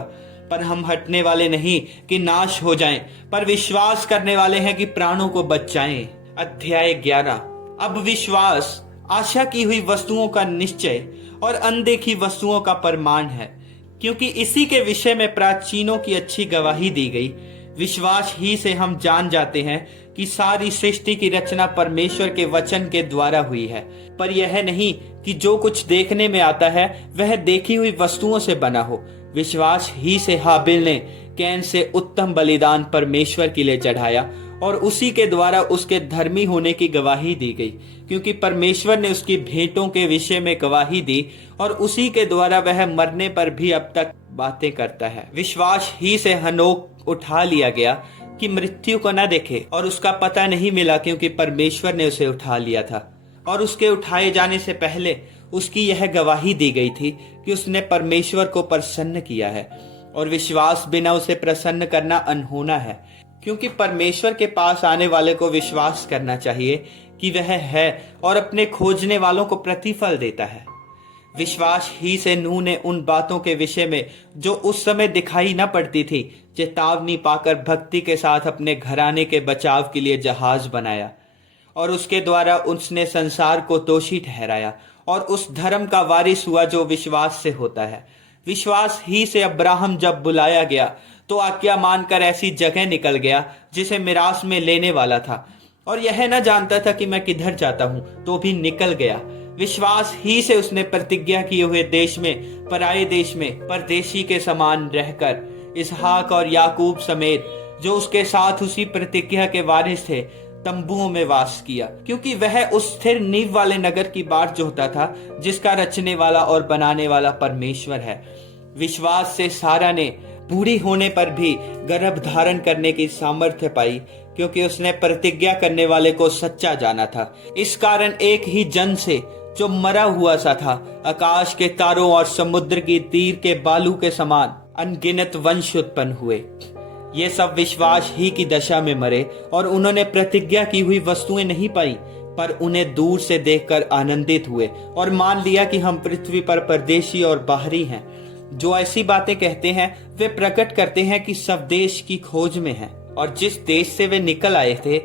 पर हम हटने वाले नहीं कि नाश हो जाएं, पर विश्वास करने वाले हैं कि प्राणों को बचाएं। अध्याय 11। अब विश्वास आशा की हुई वस्तुओं का निश्चय और अनदेखी वस्तुओं का प्रमाण है, क्योंकि इसी के विषय में प्राचीनों की अच्छी गवाही दी गई। विश्वास ही से हम जान जाते हैं कि सारी सृष्टि की रचना परमेश्वर के वचन के द्वारा हुई है। पर यह नहीं कि जो कुछ देखने में आता है वह देखी हुई वस्तुओं से बना हो। विश्वास ही से हाबिल ने कैन से उत्तम बलिदान परमेश्वर के लिए चढ़ाया, और उसी के द्वारा उसके धर्मी होने की गवाही दी गई, क्योंकि परमेश्वर ने उसकी भेंटों के विषय में गवाही दी, और उसी के द्वारा वह मरने पर भी अब तक बातें करता है। विश्वास ही से हनोक उठा लिया गया कि मृत्यु को न देखे, और उसका पता नहीं मिला क्योंकि परमेश्वर ने उसे उठा लिया था। और उसके उठाए जाने से पहले उसकी यह गवाही दी गई थी कि उसने परमेश्वर को प्रसन्न किया है, और विश्वास बिना उसे प्रसन्न करना अनहोना है। क्योंकि परमेश्वर के पास आने वाले को विश्वास करना चाहिए कि वह है और अपने खोजने वालों को प्रतिफल देता है। विश्वास ही से नूह ने उन बातों के विषय में जो उस समय दिखाई न पड़ती थी चेतावनी पाकर भक्ति के साथ अपने घराने के बचाव के लिए जहाज बनाया, और उसके द्वारा उसने संसार को दोषी ठहराया और उस धर्म का वारिस हुआ जो विश्वास से होता है। विश्वास ही से अब्राहम जब बुलाया गया तो आज्ञा मानकर ऐसी जगह निकल गया जिसे मिरास में लेने वाला था, और यह न जानता था कि मैं किधर जाता हूं, तो भी निकल गया। विश्वास ही से उसने प्रतिज्ञा किए हुए देश में, पराये देश में परदेशी के समान रहकर इसहाक और याकूब समेत जो उसके साथ उसी प्रतिज्ञा के वारिस थे तंबुओं में वास किया, क्योंकि वह उस स्थिर नींव वाले नगर की बाट जोहता था जिसका रचने वाला और बनाने वाला परमेश्वर है। विश्वास से सारा ने बूढ़ी होने पर भी गर्भ धारण करने की सामर्थ्य पाई, क्योंकि उसने प्रतिज्ञा करने वाले को सच्चा जाना था। इस कारण एक ही जन से जो मरा हुआ सा था आकाश के तारों और समुद्र की तीर के बालू के समान अनगिनत वंश उत्पन्न हुए। ये सब विश्वास ही की दशा में मरे, और उन्होंने प्रतिज्ञा की हुई वस्तुएं नहीं पाई, पर उन्हें दूर से देखकर आनंदित हुए और मान लिया कि हम पृथ्वी पर परदेशी और बाहरी हैं। जो ऐसी बातें कहते हैं वे प्रकट करते हैं कि सब देश की खोज में हैं, और जिस देश से वे निकल आए थे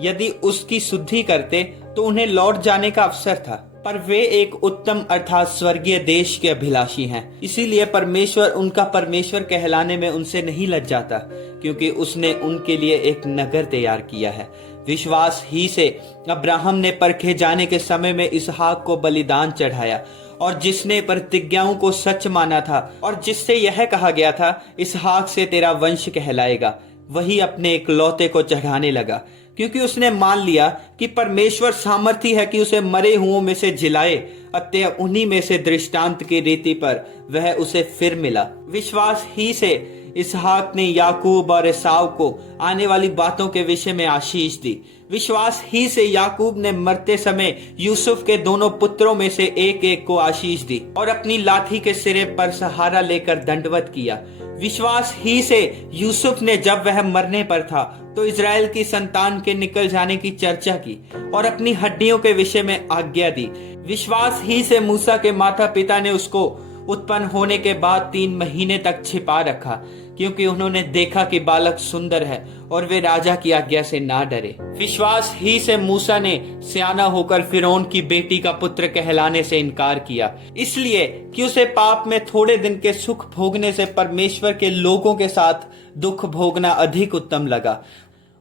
यदि उसकी शुद्धि करते तो उन्हें लौट जाने का अवसर था। पर वे एक उत्तम अर्थात स्वर्गीय देश के अभिलाषी हैं, इसीलिए परमेश्वर उनका परमेश्वर कहलाने में उनसे नहीं लज जाता, क्योंकि उसने उनके लिए एक नगर तैयार किया है। विश्वास ही से अब्राहम ने परखे जाने के समय में इसहाक को बलिदान चढ़ाया, और जिसने प्रतिज्ञाओं को सच माना था और जिससे यह कहा गया था इसहाक से तेरा वंश कहलाएगा, वही अपने इकलौते को चढ़ाने लगा, क्योंकि उसने मान लिया कि परमेश्वर सामर्थी है कि उसे मरे हुओं में से जिलाए। अतः उन्हीं में से दृष्टांत की रीति पर वह उसे फिर मिला। विश्वास ही से इसहाक ने याकूब और एसाव को आने वाली बातों के विषय में आशीष दी। विश्वास ही से याकूब ने मरते समय यूसुफ के दोनों पुत्रों में से एक एक को आशीष दी और अपनी लाठी के सिरे पर सहारा लेकर दंडवत किया। विश्वास ही से यूसुफ ने जब वह मरने पर था तो इजराइल की संतान के निकल जाने की चर्चा की और अपनी हड्डियों के विषय में आज्ञा दी। विश्वास ही से मूसा के माता पिता ने उसको उत्पन्न होने के बाद 3 महीने तक छिपा रखा, क्योंकि उन्होंने देखा कि बालक सुंदर है और वे राजा की आज्ञा से ना डरे। विश्वास ही से मूसा ने सियाना होकर फिरौन की बेटी का पुत्र कहलाने से इनकार किया, इसलिए कि उसे पाप में थोड़े दिन के सुख भोगने से परमेश्वर के लोगों के साथ दुख भोगना अधिक उत्तम लगा।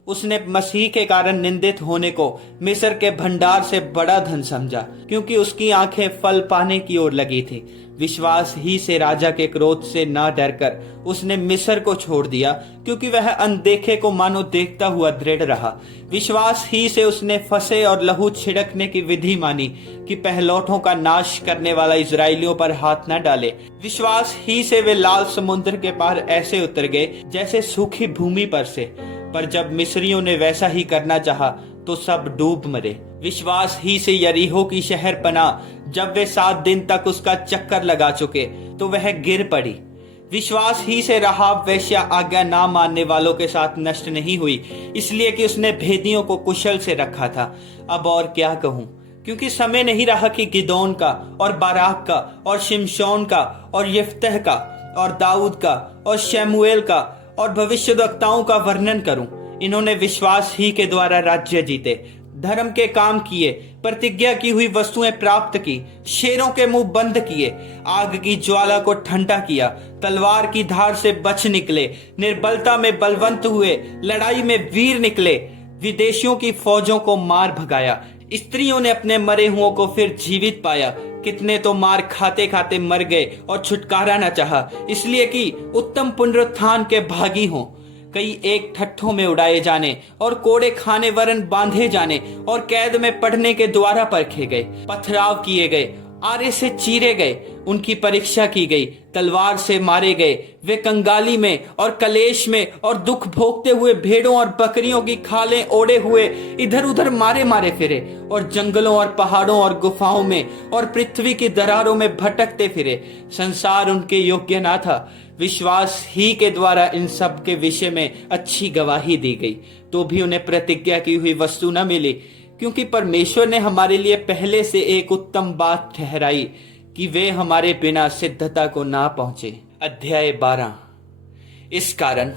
उसने मसीह के कारण निंदित होने को मिस्र के भंडार से बड़ा धन समझा, क्योंकि उसकी आंखें फल पाने की ओर लगी थी। विश्वास ही से राजा के क्रोध से ना डरकर उसने मिस्र को छोड़ दिया, क्योंकि वह अनदेखे को मानो देखता हुआ दृढ़ रहा। विश्वास ही से उसने फंसे और लहू छिड़कने की विधि मानी कि पहलौठों का नाश करने वाला इजराइलियों पर हाथ न डाले। विश्वास ही से वे लाल समुद्र के पार ऐसे उतर गए जैसे सूखी भूमि पर से, पर जब मिस्रियों ने वैसा ही करना चाहा तो सब डूब मरे। विश्वास ही से यरीहो की शहर पना जब वे 7 दिन तक उसका चक्कर लगा चुके तो वह गिर पड़ी। विश्वास ही से राहाब वेश्या आज्ञा ना मानने वालों के साथ नष्ट नहीं हुई, इसलिए कि उसने भेदियों को कुशल से रखा था। अब और क्या कहूं, क्योंकि समय नहीं रहा कि गिदोन का और बाराक का और शिमशोन का और यिफ्तह का और दाऊद का और शमूएल का और भविष्यद्वक्ताओं का वर्णन करूं। इन्होंने विश्वास ही के द्वारा राज्य जीते, धर्म के काम किए, प्रतिज्ञा की हुई वस्तुएं प्राप्त की, शेरों के मुंह बंद किए, आग की ज्वाला को ठंडा किया, तलवार की धार से बच निकले, निर्बलता में बलवंत हुए, लड़ाई में वीर निकले, विदेशियों की फौजों को मार भगाया। स्त्रियों ने अपने मरे हुओं को फिर जीवित पाया। कितने तो मार खाते खाते मर गए और छुटकारा न चाहा, इसलिए कि उत्तम पुनरुत्थान के भागी हों। कई एक ठट्ठों में उड़ाए जाने और कोड़े खाने वरन बांधे जाने और कैद में पड़ने के द्वारा परखे गए, पथराव किए गए, आरे से चीरे गए, उनकी परीक्षा की गई, तलवार से मारे गए। वे कंगाली में और कलेश में और दुख भोगते हुए भेड़ों और बकरियों की खालें ओढ़े हुए इधर उधर मारे मारे फिरे और जंगलों और पहाड़ों और गुफाओं में और पृथ्वी की दरारों में भटकते फिरे। संसार उनके योग्य ना था। विश्वास ही के द्वारा इन सब के विषय में अच्छी गवाही दी गई, तो भी उन्हें प्रतिज्ञा की हुई वस्तु न मिली, क्योंकि परमेश्वर ने हमारे लिए पहले से एक उत्तम बात ठहराई कि वे हमारे बिना सिद्धता को ना पहुंचे। अध्याय 12। इस कारण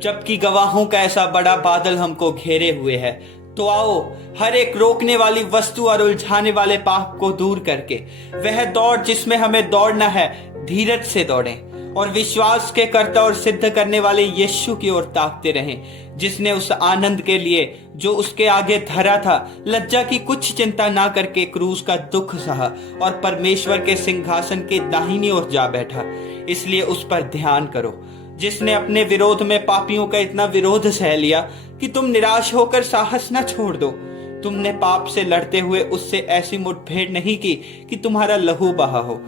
जबकि गवाहों का ऐसा बड़ा बादल हमको घेरे हुए है, तो आओ हर एक रोकने वाली वस्तु और उलझाने वाले पाप को दूर करके वह दौड़ जिसमें हमें दौड़ना है धीरज से दौड़ें और विश्वास के कर्ता और सिद्ध करने वाले यीशु की ओर ताकते रहें, जिसने उस आनंद के लिए जो उसके आगे धरा था लज्जा की कुछ चिंता ना करके क्रूस का दुख सहा और परमेश्वर के सिंहासन की दाहिनी ओर जा बैठा। इसलिए उस पर ध्यान करो, जिसने अपने विरोध में पापियों का इतना विरोध सह लिया कि तुम निराश होकर साहस न छोड़ दो। तुमने पाप से लड़ते हुए उससे ऐसी मुठभेड़ नहीं की कि तुम्हारा लहू बहा हो,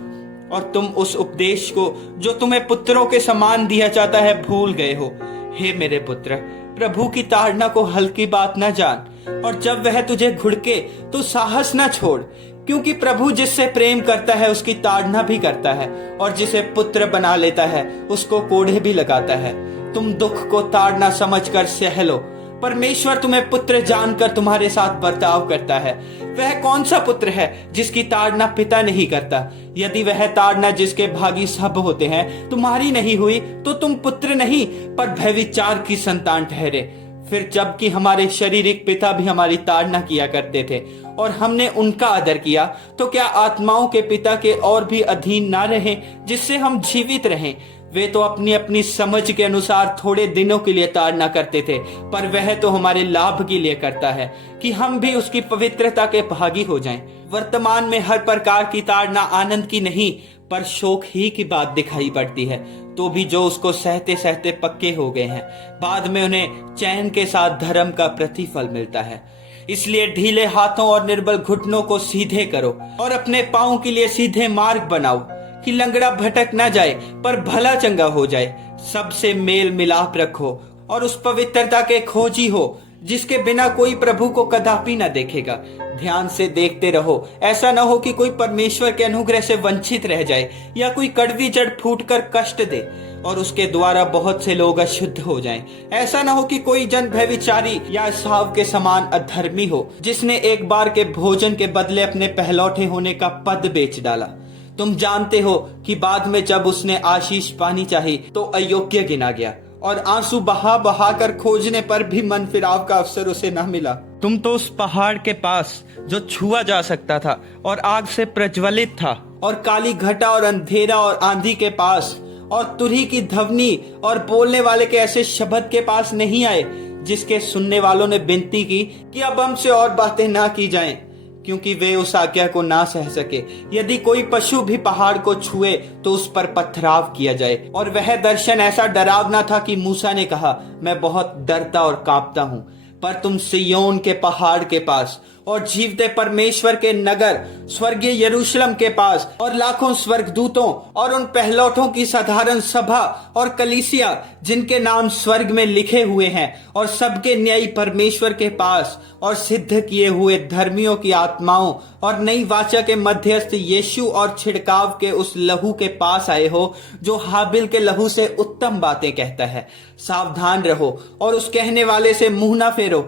और तुम उस उपदेश को जो तुम्हें पुत्रों के समान दिया जाता है भूल गए हो। हे मेरे पुत्र, प्रभु की ताड़ना को हल्की बात न जान, और जब वह तुझे घुड़के तो साहस न छोड़, क्योंकि प्रभु जिससे प्रेम करता है उसकी ताड़ना भी करता है, और जिसे पुत्र बना लेता है उसको कोड़े भी लगाता है। तुम दुख को ताड़ना समझकर सह लो। परमेश्वर तुम्हें पुत्र जानकर तुम्हारे साथ बर्ताव करता है। वह कौन सा पुत्र है जिसकी ताड़ना पिता नहीं करता? यदि वह ताड़ना जिसके भागी सब होते हैं तुम्हारी नहीं हुई, तो तुम पुत्र नहीं पर भयविचार की संतान ठहरे। फिर जबकि हमारे शारीरिक पिता भी हमारी ताड़ना किया करते थे और हमने उनका आदर किया, तो क्या आत्माओं के पिता के और भी अधीन ना रहे, जिससे हम जीवित रहें? वे तो अपनी अपनी समझ के अनुसार थोड़े दिनों के लिए ताड़ना करते थे, पर वह तो हमारे लाभ के लिए करता है कि हम भी उसकी पवित्रता के भागी हो जाएं। वर्तमान में हर प्रकार की ताड़ना आनंद की नहीं पर शोक ही की बात दिखाई पड़ती है, तो भी जो उसको सहते सहते पक्के हो गए हैं, बाद में उन्हें चैन के साथ धर्म का प्रतिफल मिलता है। इसलिए ढीले हाथों और निर्बल घुटनों को सीधे करो और अपने पांव के लिए सीधे मार्ग बनाओ, कि लंगड़ा भटक न जाए पर भला चंगा हो जाए। सबसे मेल मिलाप रखो और उस पवित्रता के खोजी हो जिसके बिना कोई प्रभु को कदापि न देखेगा। ध्यान से देखते रहो, ऐसा न हो कि कोई परमेश्वर के अनुग्रह से वंचित रह जाए या कोई कड़वी जड़ फूटकर कष्ट दे और उसके द्वारा बहुत से लोग अशुद्ध हो जाएं। ऐसा न हो कि कोई जन भयविचारी या एसाव के समान अधर्मी हो, जिसने एक बार के भोजन के बदले अपने पहलौठे होने का पद बेच डाला। तुम जानते हो कि बाद में जब उसने आशीष पानी चाही तो अयोग्य गिना गया और आंसू बहा बहा कर खोजने पर भी मन फिराव का अवसर उसे न मिला। तुम तो उस पहाड़ के पास जो छुआ जा सकता था और आग से प्रज्वलित था, और काली घटा और अंधेरा और आंधी के पास और तुरही की ध्वनि और बोलने वाले के ऐसे शब्द के पास नहीं आए, जिसके सुनने वालों ने विनती की कि अब हमसे और बातें ना की जाएं, क्योंकि वे उस आज्ञा को ना सह सके। यदि कोई पशु भी पहाड़ को छुए तो उस पर पथराव किया जाए। और वह दर्शन ऐसा डरावना था कि मूसा ने कहा, मैं बहुत डरता और कांपता हूँ। पर तुम सिय्योन के पहाड़ के पास और जीवते परमेश्वर के नगर स्वर्गीय यरूशलेम के पास और लाखों स्वर्गदूतों और उन पहलौठों की साधारण सभा और कलीसिया जिनके नाम स्वर्ग में लिखे हुए हैं और सबके न्यायी परमेश्वर के पास और सिद्ध किए हुए धर्मियों की आत्माओं और नई वाचा के मध्यस्थ यीशु और छिड़काव के उस लहू के पास आए हो जो हाबिल के लहू से उत्तम बातें कहता है। सावधान रहो और उस कहने वाले से मुंह ना फेरो,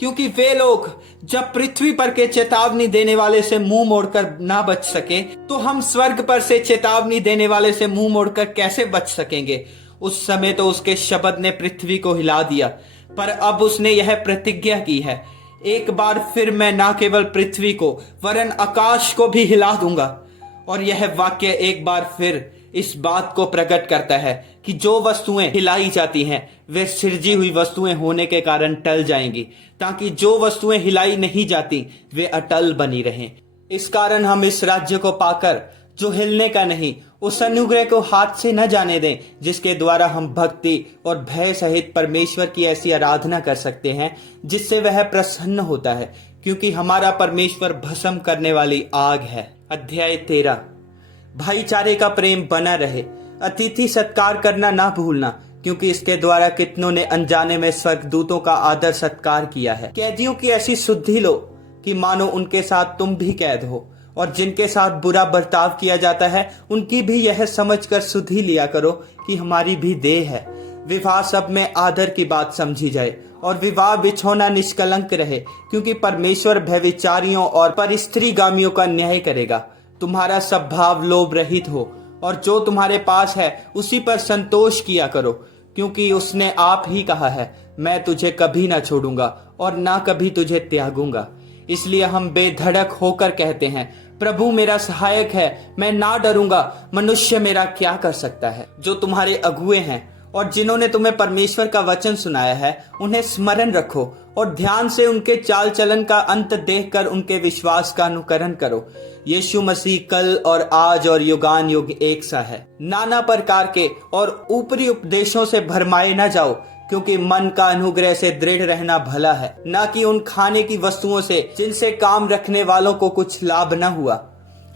क्योंकि वे लोग जब पृथ्वी पर के चेतावनी देने वाले से मुंह मोड़कर ना बच सके तो हम स्वर्ग पर से चेतावनी देने वाले से मुंह मोड़कर कैसे बच सकेंगे। उस समय तो उसके शब्द ने पृथ्वी को हिला दिया, पर अब उसने यह प्रतिज्ञा की है, एक बार फिर मैं ना केवल पृथ्वी को वरन आकाश को भी हिला दूंगा। और यह वाक्य एक बार फिर इस बात को प्रकट करता है कि जो वस्तुएं हिलाई जाती हैं वे सिरजी हुई वस्तुएं होने के कारण टल जाएंगी, ताकि जो वस्तुएं हिलाई नहीं जाती वे अटल बनी रहें। इस कारण हम इस राज्य को पाकर जो हिलने का नहीं, उस अनुग्रह को हाथ से न जाने दें, जिसके द्वारा हम भक्ति और भय सहित परमेश्वर की ऐसी आराधना कर सकते हैं जिससे वह प्रसन्न होता है, क्योंकि हमारा परमेश्वर भस्म करने वाली आग है। अध्याय 13। भाईचारे का प्रेम बना रहे। अतिथि सत्कार करना ना भूलना, क्योंकि इसके द्वारा कितनों ने अनजाने में स्वर्गदूतों का आदर सत्कार किया है। कैदियों की ऐसी शुद्धि लो कि मानो उनके साथ तुम भी कैद हो, और जिनके साथ बुरा बर्ताव किया जाता है उनकी भी यह समझकर शुद्धि लिया करो कि हमारी भी देह है। विवाह सब में आदर की बात समझी जाए और विवाह बिछौना निष्कलंक रहे, क्योंकि परमेश्वर व्यभिचारियों और परस्त्रीगामियों का न्याय करेगा। तुम्हारा स्वभाव लोभ रहित हो और जो तुम्हारे पास है उसी पर संतोष किया करो, क्योंकि उसने आप ही कहा है, मैं तुझे कभी ना छोड़ूंगा और ना कभी तुझे त्यागूंगा। इसलिए हम बेधड़क होकर कहते हैं, प्रभु मेरा सहायक है, मैं ना डरूंगा, मनुष्य मेरा क्या कर सकता है। जो तुम्हारे अगुए हैं और जिन्होंने तुम्हें परमेश्वर का वचन सुनाया है उन्हें स्मरण रखो और ध्यान से उनके चाल चलन का अंत देखकर उनके विश्वास का अनुकरण करो। यीशु मसीह कल और आज और युगान युग एक सा है। नाना प्रकार के और ऊपरी उपदेशों से भरमाए न जाओ, क्योंकि मन का अनुग्रह से दृढ़ रहना भला है, न कि उन खाने की वस्तुओं से जिनसे काम रखने वालों को कुछ लाभ न हुआ।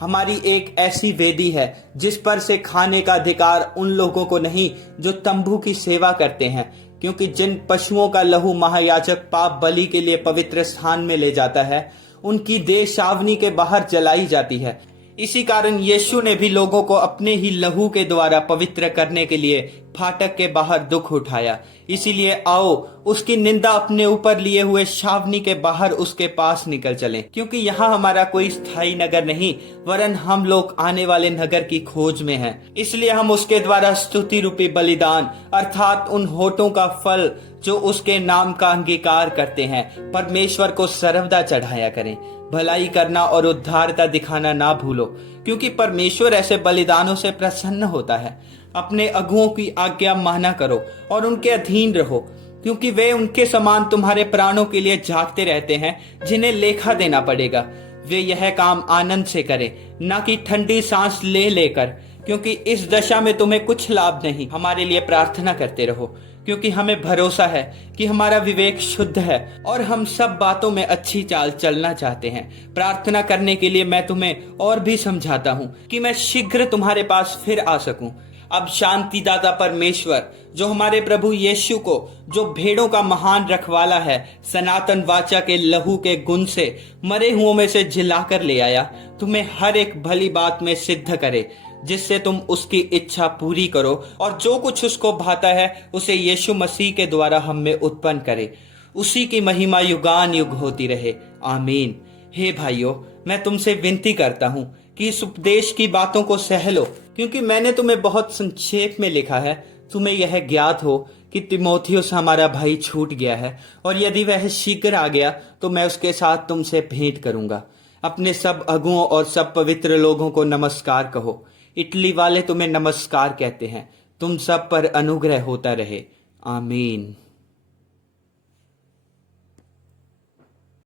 हमारी एक ऐसी वेदी है जिस पर से खाने का अधिकार उन लोगों को नहीं जो तंबू की सेवा करते हैं, क्योंकि जिन पशुओं का लहू महायाजक पाप बलि के लिए पवित्र स्थान में ले जाता है उनकी देह छावनी के बाहर जलाई जाती है। इसी कारण यीशु ने भी लोगों को अपने ही लहू के द्वारा पवित्र करने के लिए फाटक के बाहर दुख उठाया। इसीलिए आओ उसकी निंदा अपने ऊपर लिए हुए छावनी के बाहर उसके पास निकल चलें, क्योंकि यहाँ हमारा कोई स्थायी नगर नहीं वरन हम लोग आने वाले नगर की खोज में हैं। इसलिए हम उसके द्वारा स्तुति रूपी बलिदान अर्थात उन होठों का फल जो उसके नाम का अंगीकार करते हैं परमेश्वर को सर्वदा चढ़ाया करें। भलाई करना और उद्धारता दिखाना ना भूलो, क्योंकि परमेश्वर ऐसे बलिदानों से प्रसन्न होता है। अपने अगुओं की आज्ञा माना करो और उनके अधीन रहो, क्योंकि वे उनके समान तुम्हारे प्राणों के लिए जागते रहते हैं जिन्हें लेखा देना पड़ेगा। वे यह काम आनंद से करें, न कि ठंडी सांस ले लेकर, क्योंकि इस दशा में तुम्हें कुछ लाभ नहीं। हमारे लिए प्रार्थना करते रहो, क्योंकि हमें भरोसा है कि हमारा विवेक शुद्ध है और हम सब बातों में अच्छी चाल चलना चाहते हैं। प्रार्थना करने के लिए मैं तुम्हें और भी समझाता हूँ कि मैं शीघ्र तुम्हारे पास फिर आ सकूं। अब शांतिदाता परमेश्वर जो हमारे प्रभु यीशु को, जो भेड़ों का महान रखवाला है, सनातन वाचा के लहू के गुण से मरे हुओं में से जिलाकर ले आया, तुम्हें हर एक भली बात में सिद्ध करे, जिससे तुम उसकी इच्छा पूरी करो और जो कुछ उसको भाता है उसे यीशु मसीह के द्वारा हम में उत्पन्न करे। उसी की महिमा युगान युग होती रहे, आमीन। हे भाइयों, मैं तुमसे विनती करता हूँ कि इस उपदेश की बातों को सह लो, क्योंकि मैंने तुम्हें बहुत संक्षेप में लिखा है। तुम्हें यह ज्ञात हो कि तिमोथियुस हमारा भाई छूट गया है, और यदि वह शीघ्र आ गया तो मैं उसके साथ तुमसे भेंट करूंगा। अपने सब अगुओं और सब पवित्र लोगों को नमस्कार कहो। इटली वाले तुम्हें नमस्कार कहते हैं। तुम सब पर अनुग्रह होता रहे, आमीन।